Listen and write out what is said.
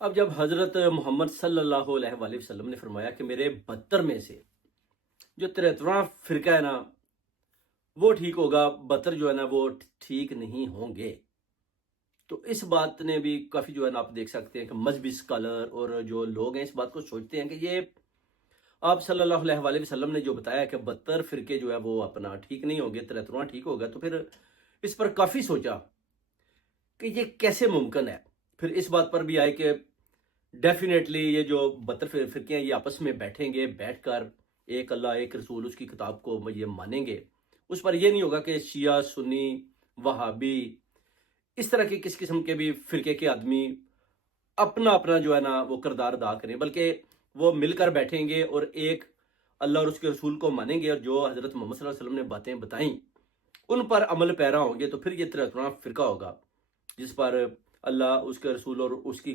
اب جب حضرت محمد صلی اللہ علیہ وآلہ وسلم نے فرمایا کہ میرے 72 میں سے جو 73واں فرقہ ہے نا وہ ٹھیک ہوگا، 72 جو ہے نا وہ ٹھیک نہیں ہوں گے، تو اس بات نے بھی کافی جو ہے نا آپ دیکھ سکتے ہیں کہ مذہبی اسکالر اور جو لوگ ہیں اس بات کو سوچتے ہیں کہ یہ آپ صلی اللہ علیہ وآلہ وسلم نے جو بتایا کہ 72 فرقے جو ہے وہ اپنا ٹھیک نہیں ہوں گے، 73واں ٹھیک ہوگا، تو پھر اس پر کافی سوچا کہ یہ کیسے ممکن ہے۔ پھر اس بات پر بھی آئے کہ ڈیفینیٹلی یہ جو 72 فرقے ہیں یہ آپس میں بیٹھیں گے، بیٹھ کر ایک اللہ ایک رسول اس کی کتاب کو یہ مانیں گے۔ اس پر یہ نہیں ہوگا کہ شیعہ، سنی، وہابی، اس طرح کی کس قسم کے بھی فرقے کے آدمی اپنا اپنا جو ہے نا وہ کردار ادا کریں، بلکہ وہ مل کر بیٹھیں گے اور ایک اللہ اور اس کے رسول کو مانیں گے، اور جو حضرت محمد صلی اللہ علیہ وسلم نے باتیں بتائیں ان پر عمل پیرا ہوں گے، تو پھر یہ 73واں فرقہ ہوگا جس پر اللہ، اس کے رسول اور اس کی